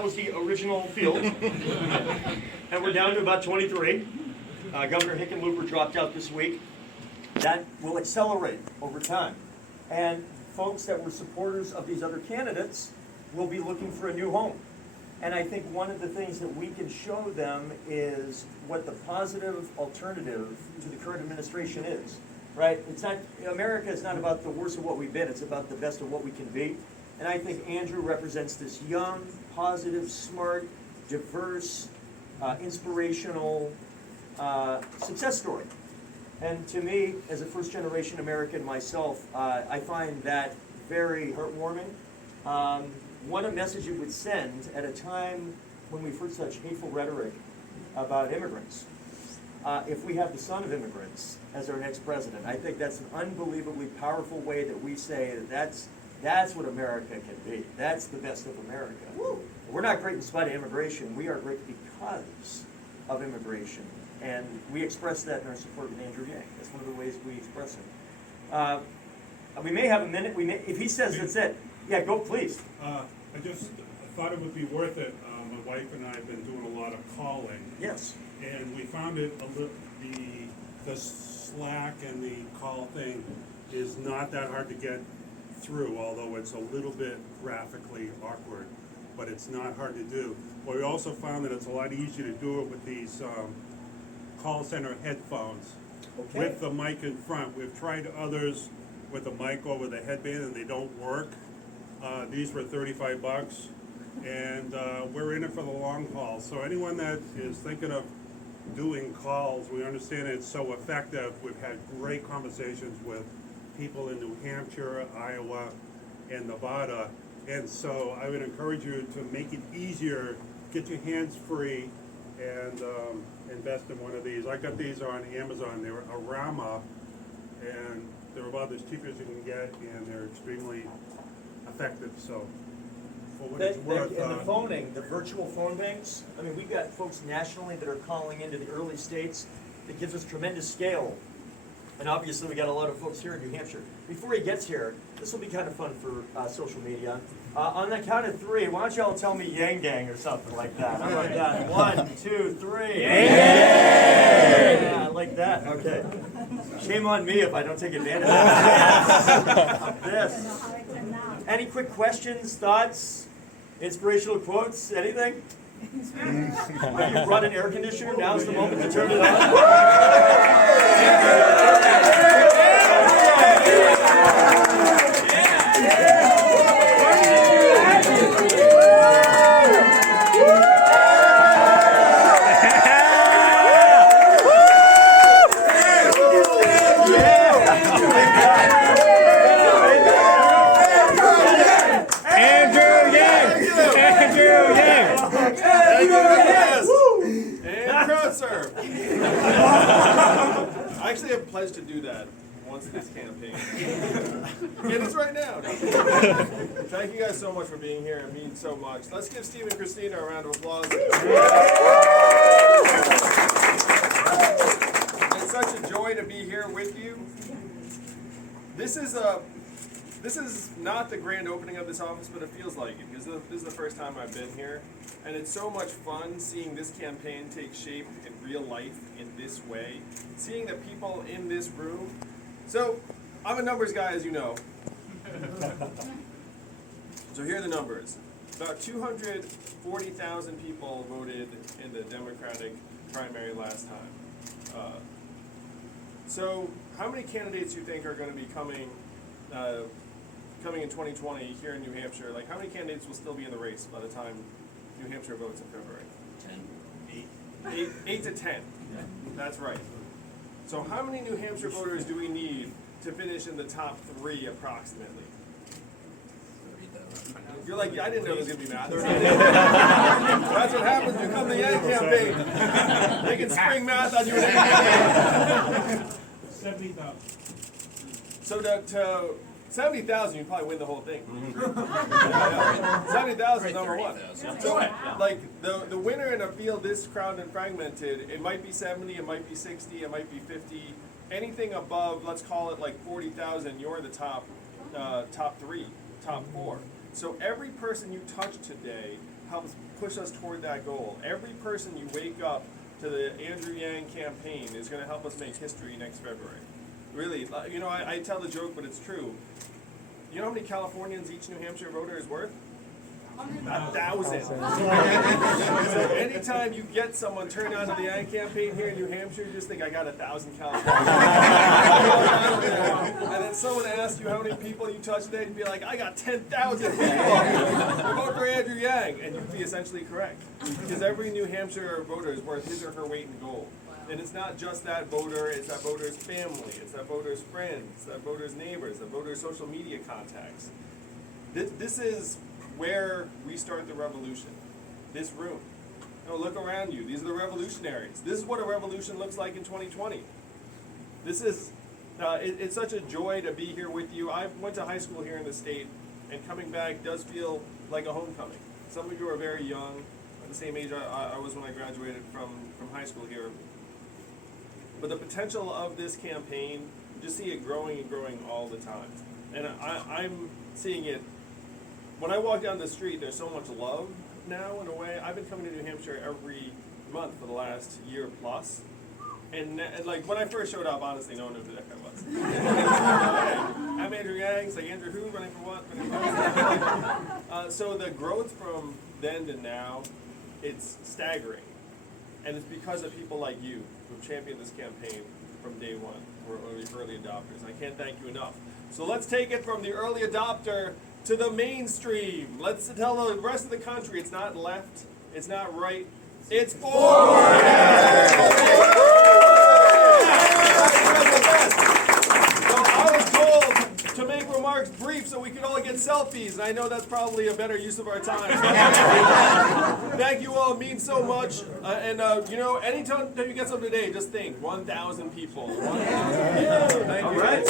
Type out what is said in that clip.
that was the original field. And we're down to about 23. Governor Hickenlooper dropped out this week. That will accelerate over time. And folks that were supporters of these other candidates will be looking for a new home. And I think one of the things that we can show them is what the positive alternative to the current administration is, right? It's not, America is not about the worst of what we've been, it's about the best of what we can be. And I think Andrew represents this young, positive, smart, diverse, inspirational success story. And to me, as a first-generation American myself, I find that very heartwarming. What a message it would send at a time when we've heard such hateful rhetoric about immigrants. If we have the son of immigrants as our next president, I think that's an unbelievably powerful way that we say that that's what America can be. That's the best of America. We're not great in spite of immigration. We are great because of immigration. And we express that in our support of Andrew Yang. That's one of the ways we express it. We may have a minute. If he says that's it, yeah, go please. I just thought it would be worth it. My wife and I have been doing a lot of calling. Yes. And we found it the Slack and the call thing is not that hard to get through, although it's a little bit graphically awkward, but it's not hard to do. But we also found that it's a lot easier to do it with these call center headphones with the mic in front. We've tried others with the mic over the headband and they don't work. These were $35 and we're in it for the long haul. So anyone that is thinking of doing calls, we understand it's so effective. We've had great conversations with people in New Hampshire, Iowa, and Nevada. And so I would encourage you to make it easier, get your hands free, and invest in one of these. I got these on Amazon. They're a Rama, and they're about as cheap as you can get, and they're extremely effective. So, for what it's worth. And the phoning, the virtual phone banks, I mean, we've got folks nationally that are calling into the early states. That gives us tremendous scale. And obviously, we got a lot of folks here in New Hampshire. Before he gets here, this will be kind of fun for social media. On the count of three, why don't y'all tell me Yang Gang or something like that? How about that? 1, 2, 3. Yang! Yeah, I like that. Okay. Shame on me if I don't take advantage of this. Any quick questions, thoughts, inspirational quotes, anything? You brought an air conditioner, now's the moment to turn it on. I actually have pledged to do that once this campaign. It is right now. Thank you guys so much for being here. It means so much. Let's give Steve and Christina a round of applause. It's such a joy to be here with you. This is not the grand opening of this office, but it feels like it because this is the first time I've been here. And it's so much fun seeing this campaign take shape in real life in this way. Seeing the people in this room. So, I'm a numbers guy, as you know. So here are the numbers. About 240,000 people voted in the Democratic primary last time. So, how many candidates do you think are going to be coming in 2020 here in New Hampshire? Like, how many candidates will still be in the race by the time New Hampshire votes in February? 10. 8 to 10. Yeah. That's right. So how many New Hampshire voters do we need to finish in the top 3 approximately? You're like, I didn't know there was going to be math. That's what happens when you come to the Yang campaign. They can spring math on you. 70,000. So to 70,000, you probably win the whole thing. 70,000 is number 1. So, like, the winner in a field this crowded and fragmented, it might be 70, it might be 60, it might be 50. Anything above, let's call it like 40,000, you're the top 3, top 4. So every person you touch today helps push us toward that goal. Every person you wake up to the Andrew Yang campaign is going to help us make history next February. Really, you know, I tell the joke, but it's true. You know how many Californians each New Hampshire voter is worth? 1,000. So anytime you get someone turned on to the Yang campaign here in New Hampshire, you just think, I got 1,000 Californians. And then someone asks you how many people you touched today, and be like, I got 10,000 people. Vote for Andrew Yang, and you'd be essentially correct. Because every New Hampshire voter is worth his or her weight in gold. And it's not just that voter, it's that voter's family, it's that voter's friends, it's that voter's neighbors, that voter's social media contacts. This is where we start the revolution. This room. You know, look around you. These are the revolutionaries. This is what a revolution looks like in 2020. This is, it's such a joy to be here with you. I went to high school here in the state, and coming back does feel like a homecoming. Some of you are very young, at the same age I was when I graduated from high school here. But the potential of this campaign, you just see it growing and growing all the time. And I'm seeing it. When I walk down the street, there's so much love now, in a way. I've been coming to New Hampshire every month for the last year plus. And like, when I first showed up, honestly, no one knew who that guy was. I'm Andrew Yang. It's like, Andrew who? Running for what? So the growth from then to now, it's staggering. And it's because of people like you who've championed this campaign from day one. We're early adopters. I can't thank you enough. So let's take it from the early adopter to the mainstream. Let's tell the rest of the country it's not left, it's not right, it's forward! So I was told to make remarks brief so we could all get selfies, and I know that's probably a better use of our time. Thank you all, it means so much. You know, anytime you get something today, just think, 1,000 people. 1,000 people. Thank you. All right.